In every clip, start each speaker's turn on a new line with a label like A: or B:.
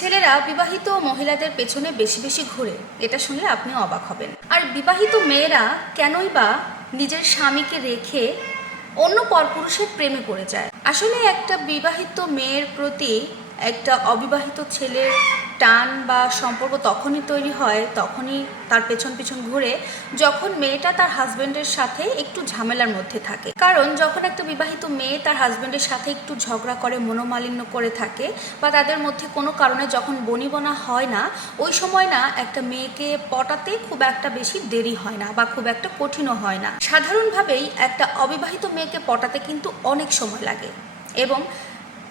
A: ছেলেরা বিবাহিত মহিলাদের পেছনে বেশি বেশি ঘুরে, এটা শুনলে আপনি অবাক হবেন। আর বিবাহিত মেয়েরা কেনই বা নিজের স্বামীকে রেখে অন্য পরপুরুষের প্রেমে পড়ে যায়? আসলে একটা বিবাহিত মেয়ের প্রতি একটা অবিবাহিত ছেলের টান বা সম্পর্ক তখনই তৈরি হয়, তখনই তার পেছন পেছন ঘুরে যখন মেয়েটা তার হাজবেন্ডের সাথে একটু ঝামেলার মধ্যে থাকে। কারণ যখন একটা বিবাহিত মেয়ে তার হাজবেন্ডের সাথে একটু ঝগড়া করে, মনোমালিন্য করে থাকে বা তাদের মধ্যে কোনো কারণে যখন বনিবনা হয় না, ওই সময় না একটা মেয়েকে পটাতে খুব একটা বেশি দেরি হয় না বা খুব একটা কঠিনও হয় না। সাধারণভাবেই একটা অবিবাহিত মেয়েকে পটাতে কিন্তু অনেক সময় লাগে এবং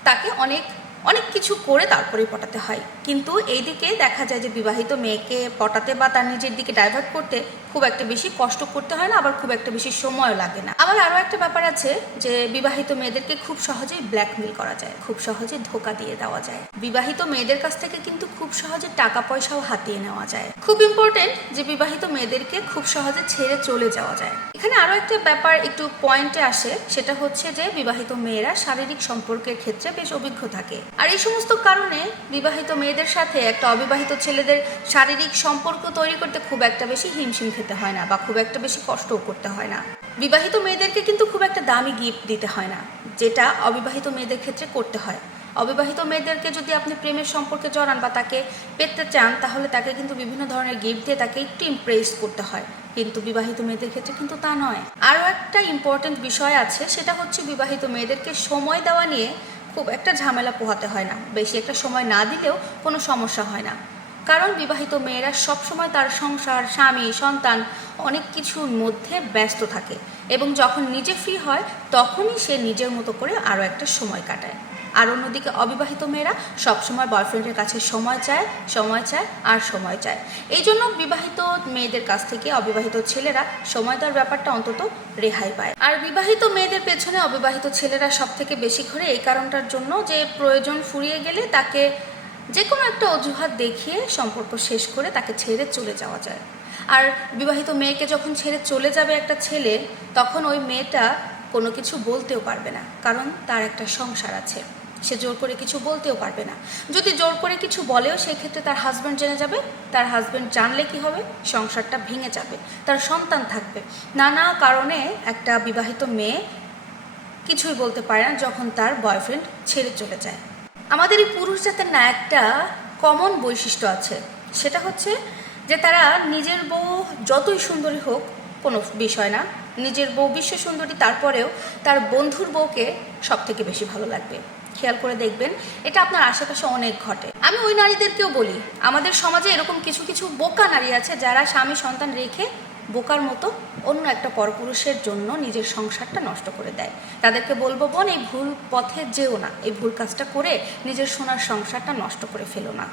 A: তাকে অনেক অনেক কিছু করে তারপরে পটাতে হয়। কিন্তু এইদিকে দেখা যায় যে বিবাহিত মেয়েকে পটাতে বা তার নিজের দিকে ডাইভার্ট করতে খুব একটা বেশি কষ্ট করতে হয় না, আবার খুব একটা বেশি সময়ও লাগে না। আবার আরও একটা ব্যাপার আছে যে বিবাহিত মেয়েদেরকে খুব সহজেই ব্ল্যাকমেল করা যায়, খুব সহজে ধোকা দিয়ে দেওয়া যায়। বিবাহিত মেয়েদের কাছ থেকে কিন্তু খুব সহজে টাকা পয়সাও হাতিয়ে নেওয়া যায়। খুব ইম্পর্টেন্ট যে বিবাহিত মেয়েদেরকে খুব সহজে ছেড়ে চলে যাওয়া যায়। এখানে আরও একটা ব্যাপার একটু পয়েন্টে আসে, সেটা হচ্ছে যে বিবাহিত মেয়েরা শারীরিক সম্পর্কের ক্ষেত্রে বেশ অভিজ্ঞ থাকে। আর এই সমস্ত কারণে বিবাহিত মেয়েদের সাথে একটা অবিবাহিত ছেলেদের শারীরিক সম্পর্ক তৈরি করতে খুব একটা বেশি হিমশিম খেতে হয় না বা খুব একটা বেশি কষ্টও করতে হয় না। বিবাহিত মেয়েদেরকে কিন্তু খুব একটা দামি গিফট দিতে হয় না, যেটা অবিবাহিত মেয়েদের ক্ষেত্রে করতে হয়। অবিবাহিত মেয়েদেরকে যদি আপনি প্রেমের সম্পর্কে জড়ান বা তাকে পেতে চান, তাহলে তাকে কিন্তু বিভিন্ন ধরনের গিফট দিয়ে তাকে একটু ইমপ্রেস করতে হয়। কিন্তু বিবাহিত মেয়েদের ক্ষেত্রে কিন্তু তা নয়। আরও একটা ইম্পর্টেন্ট বিষয় আছে, সেটা হচ্ছে বিবাহিত মেয়েদেরকে সময় দেওয়া নিয়ে খুব একটা ঝামেলা পোহাতে হয় না। বেশি একটা সময় না দিলেও কোনো সমস্যা হয় না। কারণ বিবাহিত মেয়েরা সবসময় তার সংসার, স্বামী, সন্তান অনেক কিছুর মধ্যে ব্যস্ত থাকে এবং যখন নিজে ফ্রি হয়, তখনই সে নিজের মতো করে আরও একটা সময় কাটায়। আর অন্যদিকে অবিবাহিত মেয়েরা সবসময় বয়ফ্রেন্ডের কাছে সময় চায় সময় চায় আর সময় চায়। এই জন্য বিবাহিত মেয়েদের কাছ থেকে অবিবাহিত ছেলেরা সময় দেওয়ার ব্যাপারটা অন্তত রেহাই পায়। আর বিবাহিত মেয়েদের পেছনে অবিবাহিত ছেলেরা সব থেকে বেশি ঘরে এই কারণটার জন্য যে প্রয়োজন ফুরিয়ে গেলে তাকে যে কোনো একটা অজুহাত দেখিয়ে সম্পর্ক শেষ করে তাকে ছেড়ে চলে যাওয়া যায়। আর বিবাহিত মেয়েকে যখন ছেড়ে চলে যাবে একটা ছেলে, তখন ওই মেয়েটা কোনো কিছু বলতেও পারবে না, কারণ তার একটা সংসার আছে। সে জোর করে কিছু বলতেও পারবে না। যদি জোর করে কিছু বলেও সেক্ষেত্রে তার হাজব্যান্ড জেনে যাবে, তার হাজব্যান্ড জানলে কি হবে? সংসারটা ভেঙে যাবে, তার সন্তান থাকবে। নানা কারণে একটা বিবাহিত মেয়ে কিছুই বলতে পারে না যখন তার বয়ফ্রেন্ড ছেড়ে চলে যায়। আমাদের এই পুরুষ জাতের না একটা কমন বৈশিষ্ট্য আছে। সেটা হচ্ছে যে তারা নিজের বউ যতই সুন্দরী হোক, কোনো বিষয় না। নিজের বউ বিশ্ব সুন্দরী, তারপরেও তার বন্ধুর বউকে সব থেকে বেশি ভালো লাগবে। খেয়াল করে দেখবেন, এটা আপনার আশেপাশে অনেক ঘটে। আমি ওই নারীদেরকেও বলি, আমাদের সমাজে এরকম কিছু কিছু বোকা নারী আছে যারা স্বামী সন্তান রেখে বোকার মতো অন্য একটা পরপুরুষের জন্য নিজের সংসারটা নষ্ট করে দেয়। তাদেরকে বলব, বোন, এই ভুল পথে যেও না। এই ভুল কাজটা করে নিজের সোনার সংসারটা নষ্ট করে ফেলো না।